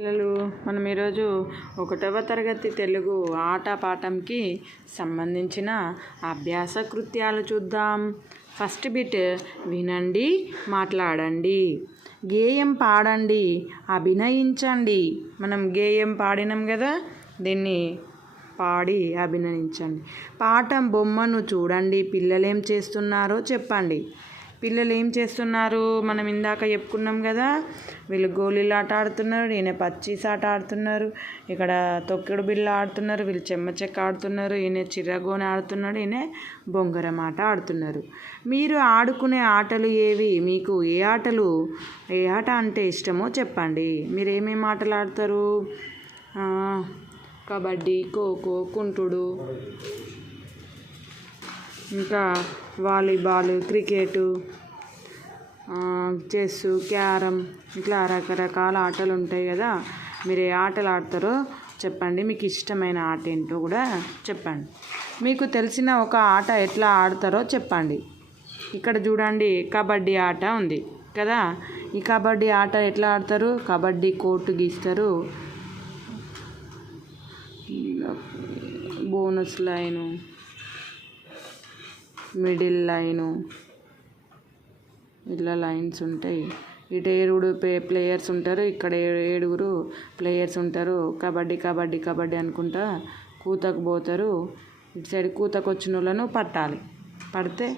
పిల్లలు మనం ఈరోజు 1వ తరగతి తెలుగు ఆట పాఠంకి సంబంధించిన అభ్యాస కృత్యాలు చూద్దాం. ఫస్ట్ బిట్ వినండి, మాట్లాడండి. గేయం పాడండి, అభినయించండి. మనం గేయం పాడినాం కదా, దీన్ని పాడి అభినయించండి. పాఠం బొమ్మను చూడండి, పిల్లలు ఏం చేస్తున్నారో చెప్పండి. పిల్లలు ఏం చేస్తున్నారు? మనం ఇందాక చెప్పుకున్నాం కదా, వీళ్ళు గోళీలాట ఆడుతున్నారు, ఈయన పచ్చీస్ ఆట ఆడుతున్నారు, ఇక్కడ తొక్కుడు బిళ్ళ ఆడుతున్నారు, వీళ్ళు చెమ్మచెక్క ఆడుతున్నారు, ఈయన చిర్రగోని ఆడుతున్నాడు, ఈయన బొంగరం ఆట ఆడుతున్నారు. మీరు ఆడుకునే ఆటలు ఏవి? మీకు ఏ ఆట అంటే ఇష్టమో చెప్పండి. మీరు ఏమేమి ఆటలు ఆడతారు? కబడ్డీ, ఖోఖో, కుంటుడు, ఇంకా వాలీబాల్, క్రికెటు, చెస్, క్యారమ్, ఇట్లా రకరకాల ఆటలు ఉంటాయి కదా. మీరు ఏ ఆటలు ఆడతారో చెప్పండి. మీకు ఇష్టమైన ఆట ఏంటో కూడా చెప్పండి. మీకు తెలిసిన ఒక ఆట ఎట్లా ఆడతారో చెప్పండి. ఇక్కడ చూడండి, కబడ్డీ ఆట ఉంది కదా. ఈ కబడ్డీ ఆట ఎట్లా ఆడతారు? కబడ్డీ కోర్టు గీస్తారు, బోనస్ లైను, మిడిల్ లైను, ఇట్లా లైన్స్ ఉంటాయి. ఇటు 7 ప్లేయర్స్ ఉంటారు, ఇక్కడ 7 ప్లేయర్స్ ఉంటారు. కబడ్డీ కబడ్డీ కబడ్డీ అనుకుంటా కూతకు పోతారు. ఇటు సైడ్ కూతకు వచ్చిన వాళ్ళను పట్టాలి. పడితే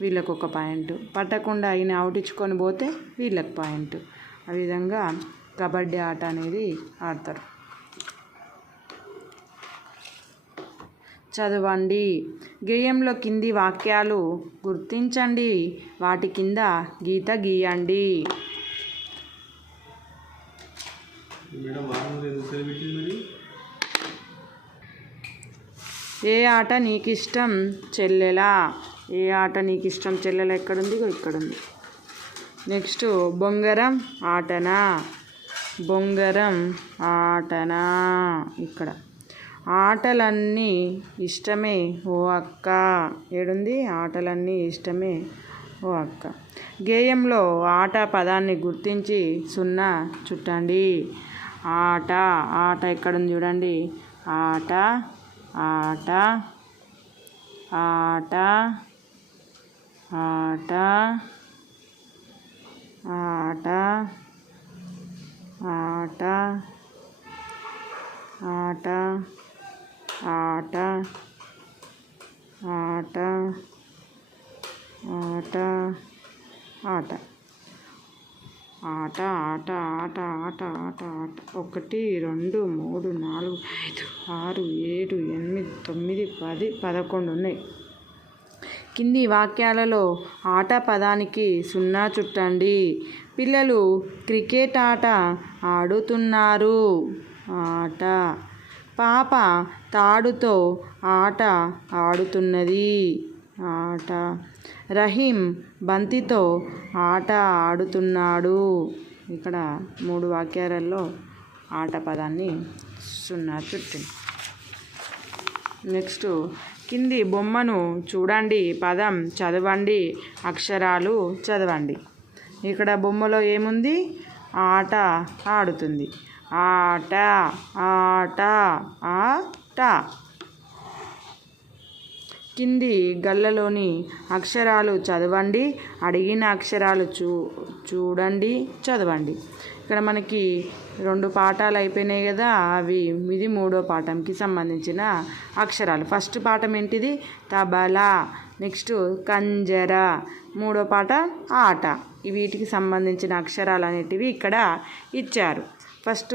వీళ్ళకు 1 పాయింట్, పట్టకుండా ఈయన అవుట్ ఇచ్చుకొని పోతే వీళ్ళకి పాయింట్. ఆ విధంగా కబడ్డీ ఆట అనేది ఆడతారు. చదవండి. గేయంలో కింది వాక్యాలు గుర్తించండి, వాటి కింద గీత గీయండి. ఏ ఆట నీకు ఇష్టం చెల్లెలా? ఏ ఆట నీకు ఇష్టం చెల్లెలా? ఎక్కడుంది? ఇక్కడుంది. నెక్స్ట్, బొంగరం ఆటనా? బొంగరం ఆటనా? ఇక్కడ. ఆటలన్నీ ఇష్టమే ఓ అక్క. ఏడుంది? ఆటలన్నీ ఇష్టమే ఓ అక్క. గేయంలో ఆట పదాన్ని గుర్తించి 0 చుట్టండి. ఆట ఎక్కడుంది చూడండి. ఆట ఆట ఆట ఆట ఆట ఆట ఆట ఆట ఆట ఆట ఆట ఆట ఆట ఆట ఆట ఆట ఆట 1 2 3 4 5 6 7 8 9 10 11 ఉన్నాయి. కింది వాక్యాలలో ఆట పదానికి 0 చుట్టండి. పిల్లలు క్రికెట్ ఆట ఆడుతున్నారు. ఆట. పాప తాడుతో ఆట ఆడుతున్నది. ఆట. రహీం బంతితో ఆట ఆడుతున్నాడు. ఇక్కడ 3 వాక్యాలలో ఆట పదాన్ని 0 చుట్టండి. నెక్స్ట్, కింది బొమ్మను చూడండి, పదం చదవండి, అక్షరాలు చదవండి. ఇక్కడ బొమ్మలో ఏముంది? ఆట ఆడుతుంది. ఆట ఆట ఆట. కింది గళ్ళలోని అక్షరాలు చదవండి, అడిగిన అక్షరాలు చూడండి, చదవండి. ఇక్కడ మనకి 2 పాఠాలు అయిపోయినాయి కదా, ఇది 3వ పాఠంకి సంబంధించిన అక్షరాలు. ఫస్ట్ పాఠం ఏంటిది? తబలా. నెక్స్ట్ కంజర. 3వ పాఠం ఆట. వీటికి సంబంధించిన అక్షరాలు అనేటివి ఇక్కడ ఇచ్చారు. ఫస్ట్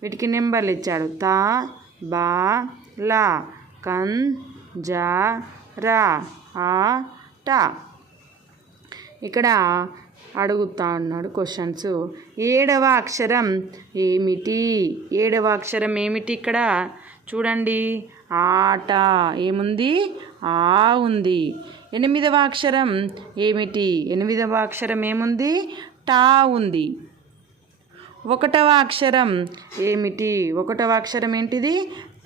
వీటికి నెంబర్లు ఇచ్చాడు. త బ ల కన్ జ ర ఆ ట. ఇక్కడ అడుగుతా ఉన్నాడు క్వశ్చన్స్. 7వ అక్షరం ఏమిటి? 7వ అక్షరం ఏమిటి? ఇక్కడ చూడండి, ఆట ఏముంది? ఆ ఉంది. 8వ అక్షరం ఏమిటి? 8వ అక్షరం ఏముంది? టా ఉంది. 1వ అక్షరం ఏమిటి? 1వ అక్షరం ఏంటిది?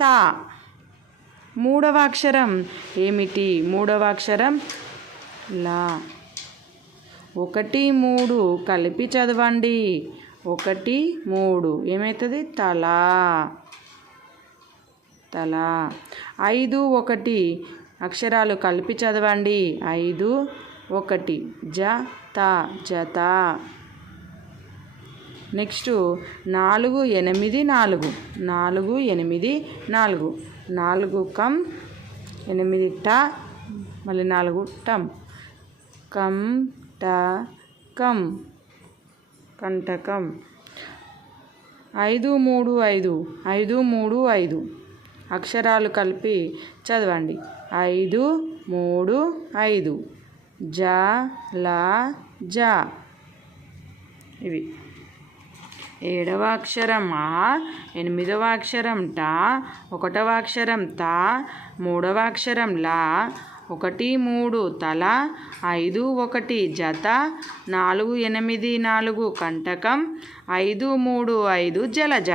తా. 3వ అక్షరం ఏమిటి? 3వ అక్షరం లా. 1 3 కలిపి చదవండి. 1 3 ఏమవుతుంది? తల. 5 1 అక్షరాలు కలిపి చదవండి. 5 1 జత. నెక్స్ట్ 4 8 4 4 8 4 4 కం 8 ట మళ్ళీ 4 టం కంటకం. 5 3 5 5 3 5 అక్షరాలు కలిపి చదవండి. 5 3 5 జ. ఇవి 7వ అక్షరం ఆ, 8వ అక్షరం ట, 1వ అక్షరం త, 3వ అక్షరం లా, 1 3 తల, 5 1 జత, 4 8 4 కంటకం, 5 3 5 జలజ.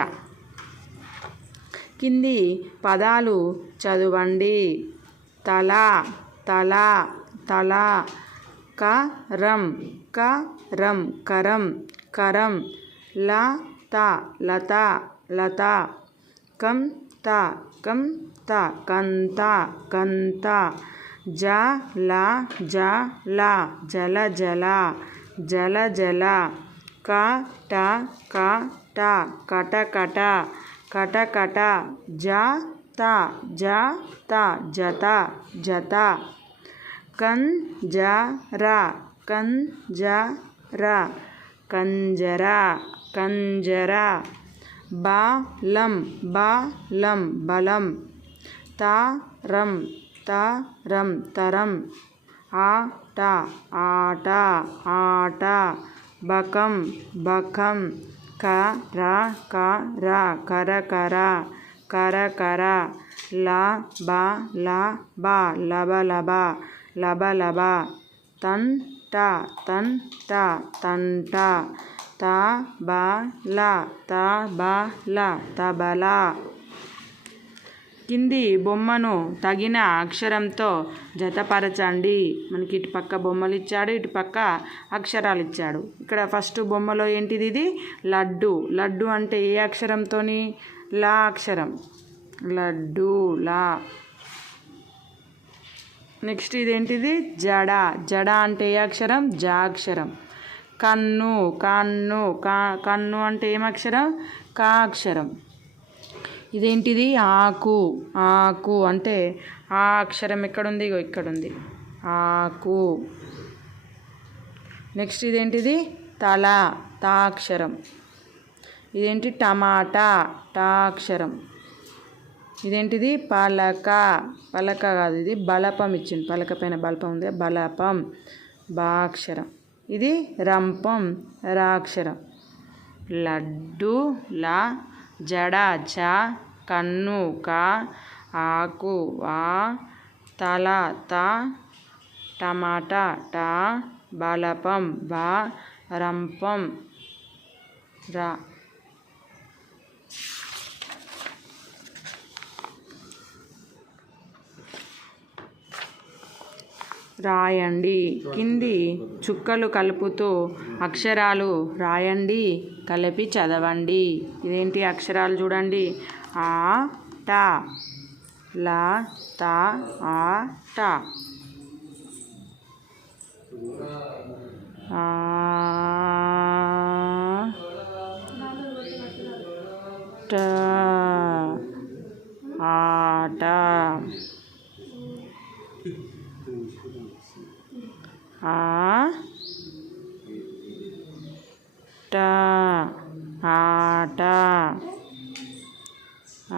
కింది పదాలు చదవండి. తల కరం కరం, లత కంత కంత, జల, కటకట, జత, కంజర, బలం, తరం, ఆట, బకం, కరకర, లబలబ, తంట, తబల. కింది బొమ్మను తగిన అక్షరంతో జతపరచండి. మనకి ఇటు పక్క బొమ్మలు ఇచ్చాడు, ఇటు పక్క అక్షరాలు ఇచ్చాడు. ఇక్కడ ఫస్ట్ బొమ్మలో ఏంటిది? ఇది లడ్డు అంటే ఏ అక్షరంతోని? లా అక్షరం. లడ్డు లా. నెక్స్ట్ ఇదేంటిది? జడ అంటే ఏ అక్షరం? జా అక్షరం. కన్ను అంటే ఏమక్షరం? కా అక్షరం. ఇదేంటిది? ఆకు అంటే ఆ అక్షరం ఎక్కడుంది? ఇగో ఇక్కడుంది, ఆకు. నెక్స్ట్ ఇదేంటిది? తల, తా అక్షరం. ఇదేంటి? టమాటా, టా అక్షరం. ఇదేంటిది? పలక కాదు, ఇది బలపం ఇచ్చింది. పలక పైన బలపం ఉంది, బలపం, బా అక్షరం. ఇది రంపం, రా అక్షరం. లడ్డు లా, జడ చ, కన్ను క, ఆకు వా, తల త, టమాటా ట, బలపం బా, రంపం రా. రాయండి. కింది చుక్కలు కలుపుతూ అక్షరాలు రాయండి, కలిపి చదవండి. ఇదేంటి అక్షరాలు చూడండి. ఆ ట, ల త, ఆ ట, ఆ ట, ఆట, ఆ ట, ఆట, ఆ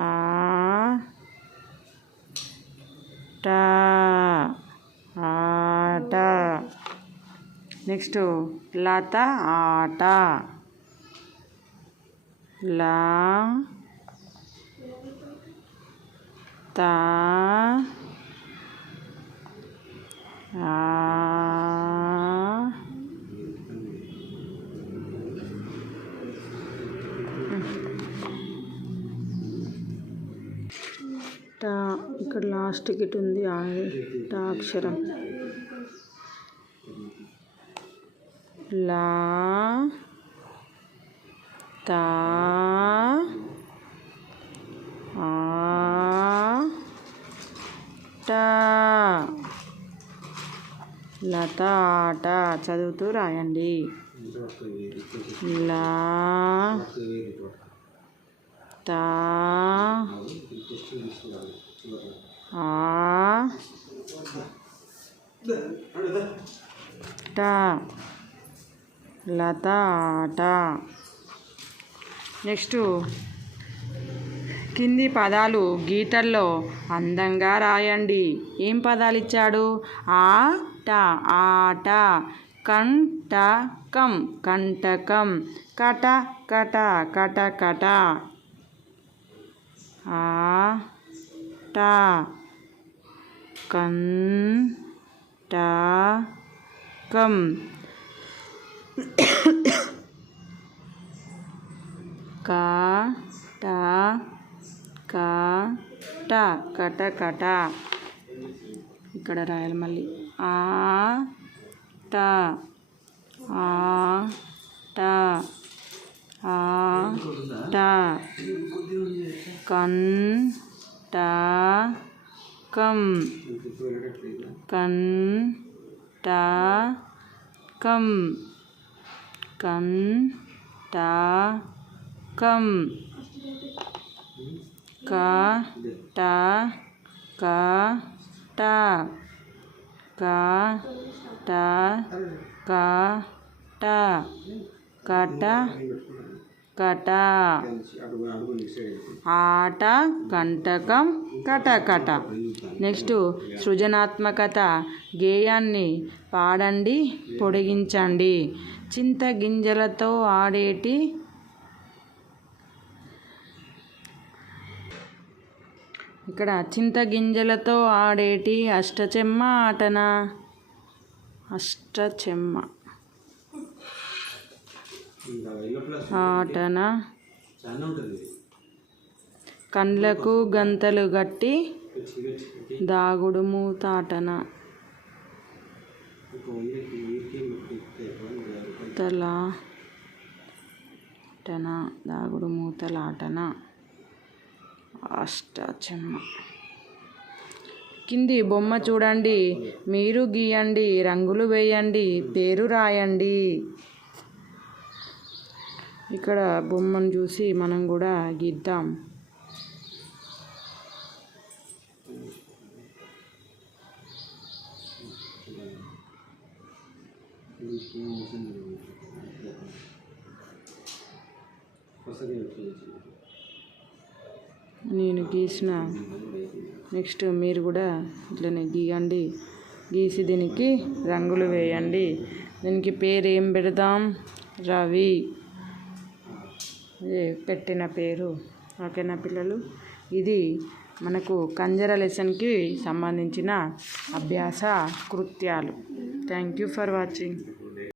ట, ఆట. నెక్స్ట్ లత ఆట, లా త, ఆ టా. ఇక్కడ లాస్ట్ గిట్ ఉంది, టా అక్షరం. లా తా ఆ టా లత ఆట చదువుతూ రాయండి. లా తా ఆ టా లత ఆట. నెక్స్ట్ కింది పదాలు గీతల్లో అందంగా రాయండి. ఏం పదాలు ఇచ్చాడు? ఆట ఆట, కంటకం కంటకం, కట కట కటకట, ఆట కంటకం, కట కట కటకట. ఇక్కడ రాయాలి మళ్ళీ. ఆట ఆట ఆట, కంటకం కంటకం కంటకం, కట కట కట కట కట కట, ఆట కంటకం కటకట. నెక్స్ట్ సృజనాత్మకత. గేయాన్ని పాడండి, పొడిగించండి. చింతగింజలతో ఆడేటి ఇక్కడ చింతగింజలతో ఆడేటి అష్టచెమ్మ ఆటనా? అష్టచెమ్మ ఆటన. కండ్లకు గంతలు గట్టి దాగుడు మూతాటన. మూతలాటన దాగుడు మూతలాటన, అష్టచెమ్మ. కింది బొమ్మ చూడండి, మీరు గీయండి, రంగులు వేయండి, పేరు రాయండి. ఇక్కడ బొమ్మను చూసి మనం కూడా గీద్దాం. నేను గీసిన నెక్స్ట్ మీరు కూడా ఇట్లనే గీయండి. గీసి దీనికి రంగులు వేయండి. దీనికి పేరు ఏం పెడదాం? రవి. ఇదే పెట్టిన పేరు. ఓకేనా పిల్లలు? ఇది మనకు కంజర లెసన్కి సంబంధించిన అభ్యాస కృత్యాలు. Thank you for watching.